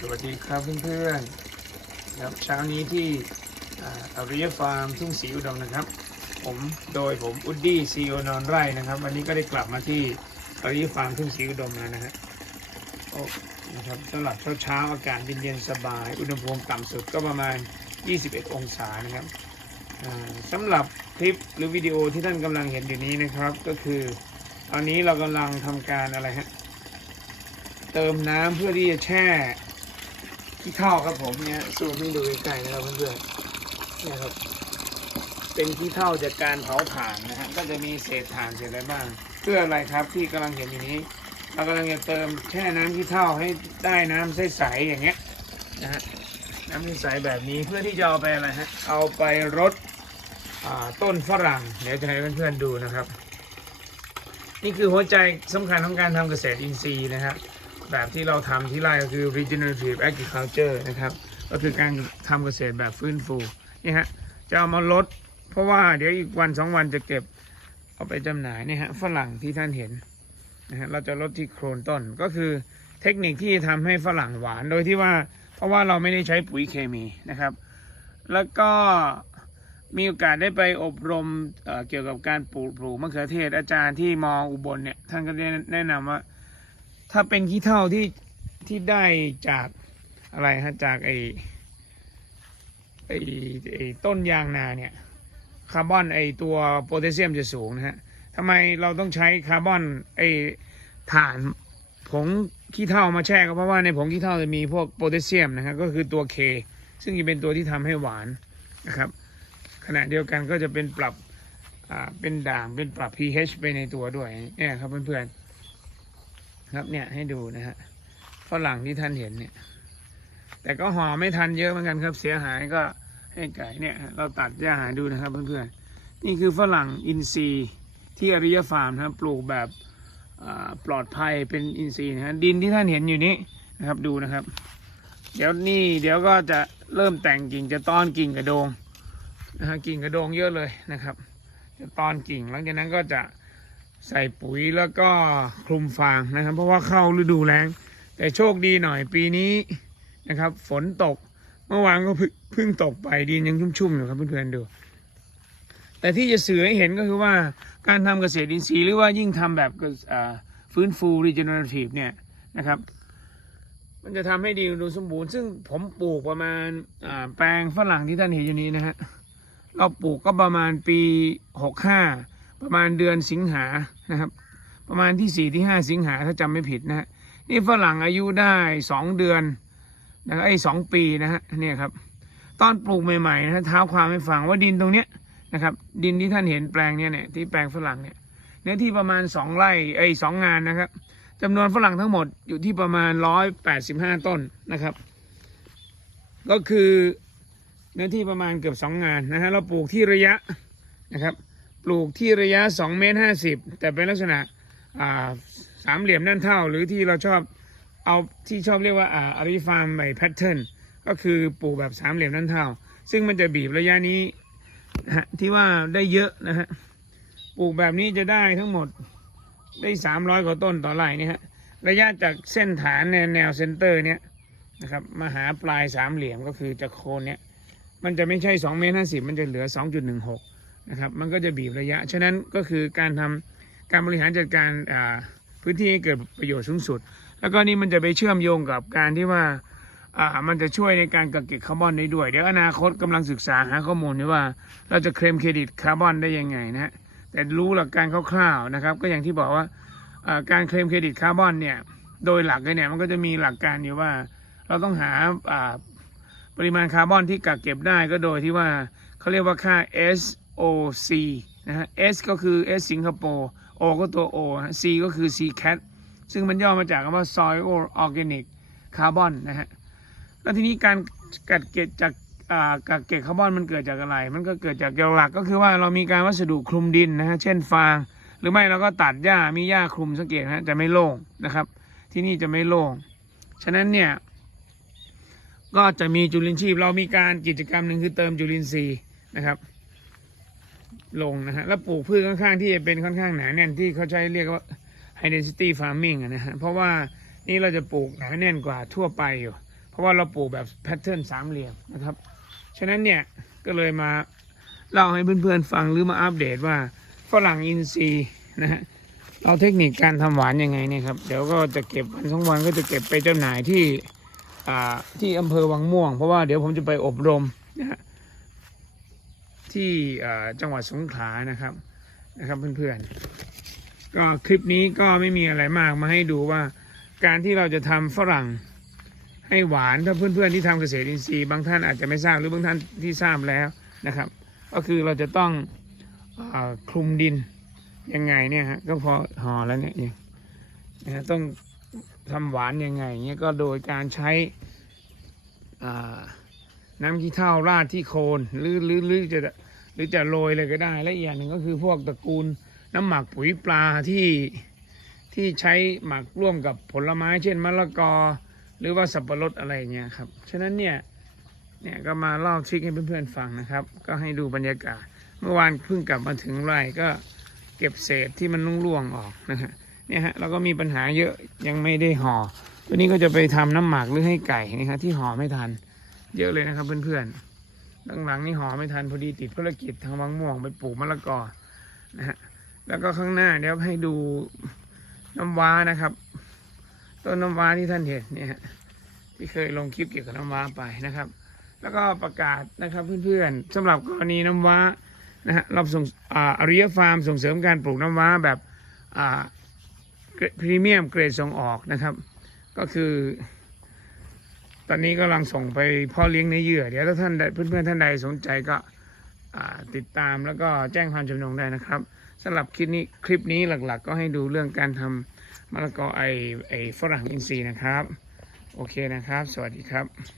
สวัสดีครับเพื่อนๆครับเช้านี้ที่อาริยฟาร์มทุ่งศรีอุดมนะครับ ผมโดยผมอุดดี้ซีโอนอนไร่นะครับ วันนี้ก็ได้กลับมาที่อาริยฟาร์มทุ่งศรีอุดมแล้วนะฮะโอ้นะครับสำหรับเช้าๆอากาศเย็นๆสบาย อุณหภูมิต่ำสุดก็ประมาณ 21 องศานะครับอ่าสำหรับคลิปหรือวิดีโอที่ท่านกำลังเห็นอยู่นี้นะครับ ก็คือตอนนี้เรากำลังทำการอะไรฮะเติมน้ำเพื่อที่จะแช่ ขี้เถ้าครับผมเนี่ยสูมให้ดูใกล้ๆนะครับเพื่อนๆเนี่ยครับ เป็นขี้เถ้าจากการเผาถ่านนะฮะก็จะมีเศษถ่านเศษอะไรบ้าง เพื่ออะไรครับที่กำลังเห็นอยู่นี้ เรากำลังจะเติมแช่น้ำขี้เถ้าให้ได้น้ำใสๆอย่างเงี้ยนะฮะน้ำใสแบบนี้เพื่อที่จะเอาไปอะไรฮะเอาไปรดต้นฝรั่ง เดี๋ยวจะให้เพื่อนๆดูนะครับ นี่คือหัวใจสำคัญของการทำเกษตรอินทรีย์นะครับ แบบที่เราทำที่ไร่ก็คือ regenerative agriculture นะครับ ก็คือการทำเกษตรแบบฟื้นฟูนี่ฮะจะเอามาลด เพราะว่าเดี๋ยวอีกวันสองวันจะเก็บเอาไปจำหน่ายนี่ฮะฝรั่งที่ท่านเห็นนะฮะเราจะลดที่โคนต้นก็คือเทคนิคที่ทำให้ฝรั่งหวานโดยที่ว่าเพราะว่าเราไม่ได้ใช้ปุ๋ยเคมีนะครับ แล้วก็มีโอกาสได้ไปอบรมเเกี่ยวกับการปลูกปลูกมะเขือเทศอาจารย์ที่มออุบลเนี่ยท่านก็ได้แนะนำว่า ถ้าเป็นขี้เถ้าที่ที่ได้จากอะไรฮะจากไอไอไอต้นยางนาเนี่ยคาร์บอนไอตัวโพแทสเซียมจะสูงนะฮะทำไมเราต้องใช้คาร์บอนไอถ่านผงขี้เถ้ามาแช่ก็เพราะว่าในผงขี้เถ้าจะมีพวกโพแทสเซียมนะฮะก็คือตัวเคซึ่งจะเป็นตัวที่ทำให้หวานนะครับ ขณะเดียวกันก็จะเป็นปรับเป็นด่างเป็นปรับ pH ไปในตัวด้วยเนี่ยครับเพื่อนๆ ครับ เนี่ยให้ดูนะฮะฝรั่งที่ท่านเห็นเนี่ย แต่ก็ห่อไม่ทันเยอะเหมือนกันครับ เสียหายก็ให้ไก่เนี่ย เราตัดหญ้าหาดูนะครับเพื่อนๆนี่คือฝรั่งอินทรีย์ที่อริยฟาร์มนะครับปลูกแบบปลอดภัยเป็นอินทรีย์นะฮะดินที่ท่านเห็นอยู่นี้นะครับดูนะครับ เดี๋ยวนี่เดี๋ยวก็จะเริ่มแต่งกิ่งจะต้อนกิ่งกระโดงนะฮะกิ่งกระโดงเยอะเลยนะครับ จะต้อนกิ่งหลังจากนั้นก็จะ ใส่ปุ๋ยแล้วก็คลุมฟางนะครับ เพราะว่าเข้าฤดูแล้ง แต่โชคดีหน่อยปีนี้นะครับ ฝนตกเมื่อวานก็เพิ่งตกไปดินยังชุ่มๆอยู่ครับเพื่อนๆดู แต่ที่จะสื่อให้เห็นก็คือว่าการทำเกษตรอินทรีย์หรือว่ายิ่งทำแบบฟื้นฟู regenerative เนี่ยนะครับ มันจะทำให้ดีดูสมบูรณ์ ซึ่งผมปลูกประมาณแปลงฝรั่งที่ท่านเห็นอยู่นี้นะฮะเราปลูกก็ประมาณปีหกห้า ประมาณเดือนสิงหานะครับ ประมาณที่สี่ที่ห้าสิงหาถ้าจำไม่ผิดนะฮะนี่ฝรั่งอายุได้สองเดือนนะครไอ้สองปีนะฮะเนี่ยครับ ตอนปลูกใหม่ๆนะฮะเท้าความให้ฟังว่าดินตรงเนี้ยนะครับ ดินที่ท่านเห็นแปลงเนี่ยเนี่ยที่แปลงฝรั่งเนี่ยเนื้อที่ประมาณสองไร่ไอ้สองงานนะครับจำนวนฝรั่งทั้งหมดอยู่ที่ประมาณร้อยแปดสิบห้าต้นนะครับ ก็คือเนื้อที่ประมาณเกือบสองงานนะฮะเราปลูกที่ระยะนะครับ ปลูกที่ระยะ2เมตรห้าสิบแต่เป็นลักษณะสามเหลี่ยมด้านเท่า หรือที่เราชอบเอาที่ชอบเรียกว่าอาริฟาร์มใหม่แพทเทิร์นก็คือปลูกแบบสามเหลี่ยมด้านเท่า ซึ่งมันจะบีบระยะนี้นะที่ว่าได้เยอะนะฮะปลูกแบบนี้จะได้ทั้งหมดได้สามร้อยกว่าต้นต่อไร่เนี่ยฮะระยะจากเส้นฐานแนวแนวเซนเตอร์เนี่ยนะครับมาหาปลายสามเหลี่ยมก็คือจากโคนเนี่ยมันจะไม่ใช่2เมตร50 มันจะเหลือ 2.16 นะครับ มันก็จะบีบระยะ ฉะนั้นก็คือการทำการบริหารจัดการพื้นที่ให้เกิดประโยชน์สูงสุด แล้วก็นี่มันจะไปเชื่อมโยงกับการที่ว่ามันจะช่วยในการกักเก็บคาร์บอนได้ด้วย เดี๋ยวอนาคตกำลังศึกษาหาข้อมูลนี่ว่า เราจะเคลมเครดิตคาร์บอนได้ยังไงนะฮะแต่รู้หลักการคร่าวๆนะครับ ก็อย่างที่บอกว่าการเคลมเครดิตคาร์บอนเนี่ยโดยหลักเลยเนี่ยมันก็จะมีหลักการอยู่ว่า เราต้องหาปริมาณคาร์บอนที่กักเก็บได้ก็โดยที่ว่าเขาเรียกว่าค่า OC นะฮะ S ก็คือ S สิงคโปร์ O ก็ตัว O C ก็คือ C cat ซึ่งมันย่อมาจากคำว่า soil organic carbon นะฮะ แล้วทีนี้การกัดเก็บจากอ่ากักเก็บคาร์บอนมันเกิดจากอะไร มันก็เกิดจากหลักก็คือว่าเรามีการวัสดุคลุมดินนะฮะ เช่นฟาง หรือไม่เราก็ตัดหญ้า มีหญ้าคลุมสังเกตนะฮะ จะไม่โล่งนะครับ ที่นี่จะไม่โล่ง ฉะนั้นเนี่ย ก็จะมีจุลินทรีย์ เรามีการกิจกรรมหนึ่งคือเติมจุลินทรีย์นะครับ ลงนะฮะ แล้วปลูกพืชค่อนข้างที่จะเป็นค่อนข้างหนาแน่นที่เขาใช้เรียกว่า high density farming นะฮะ เพราะว่านี่เราจะปลูกหนาแน่นกว่าทั่วไปอยู่ เพราะว่าเราปลูกแบบแพทเทิร์นสามเหลี่ยมนะครับ ฉะนั้นเนี่ยก็เลยมาเล่าให้เพื่อนๆฟังหรือมาอัปเดตว่าฝรั่งอินทรีย์นะฮะเราเทคนิคการทำหวานยังไงเนี่ยครับเดี๋ยวก็จะเก็บวันสองวันก็จะเก็บไปจำหน่ายที่อ่าที่อำเภอวังม่วง เพราะว่าเดี๋ยวผมจะไปอบรม ที่จังหวัดสงขลานะครับนะครับเพื่อนๆ ก็คลิปนี้ก็ไม่มีอะไรมากมาให้ดูว่า การที่เราจะทำฝรั่งให้หวานถ้าเพื่อนๆที่ทำเกษตรอินทรีย์บางท่านอาจจะไม่ทราบหรือบางท่านที่ทราบแล้วนะครับ ก็คือเราจะต้องอคลุมดินยังไงเนี่ยฮะก็พอห่อแล้วเนี่ยนะต้องทำหวานยังไงเนี่ยก็โดยการใช้น้ำขี้เถ้าราดที่โคนหรือหรือหรือจะ หรือจะโรยเลยก็ได้ และอีกอย่างหนึ่งก็คือพวกตระกูลน้ำหมักปุ๋ยปลาที่ที่ใช้หมักร่วมกับผลไม้ เช่นมะละกอ หรือว่าสับปะรดอะไรเงี้ยครับฉะนั้นเนี่ยเนี่ยก็มาเล่าทริคให้เพื่อนๆฟังนะครับ ก็ให้ดูบรรยากาศ เมื่อวานเพิ่งกลับมาถึงไร่ก็เก็บเศษที่มันร่วงๆออกนะฮะเนี่ยฮะเราก็มีปัญหาเยอะยังไม่ได้ห่อตัวนี้ก็จะไปทำน้ำหมักหรือให้ไก่นะฮะที่ห่อไม่ทัน เยอะเลยนะครับเพื่อนๆ หลังๆนี่ห่อไม่ทันพอดีติดภารกิจทางบางม่วงไปปลูกมะละกอนะฮะแล้วก็ข้างหน้าเดี๋ยวให้ดูน้ำว้านะครับ ต้นน้ำว้าที่ท่านเห็นเนี่ยที่เคยลงคลิปเกี่ยวกับน้ำว้าไปนะครับ แล้วก็ประกาศนะครับเพื่อนๆสำหรับกรณีน้ำว้านะฮะเราส่งอ่าอริยฟาร์มส่งเสริมการปลูกน้ำว้าแบบอ่าพรีเมียมเกรดส่งออกนะครับ ก็คือ ตอนนี้กำลังส่งไปพ่อเลี้ยงในเหยื่อ เดี๋ยวถ้าท่านเพื่อนๆท่านใดสนใจก็ติดตามแล้วก็แจ้งความจำนงได้นะครับสำหรับคลิปนี้คลิปนี้หลักๆ ก็ให้ดูเรื่องการทำมะละกอไอไอฝรั่งอินทรีย์นะครับ โอเคนะครับ สวัสดีครับ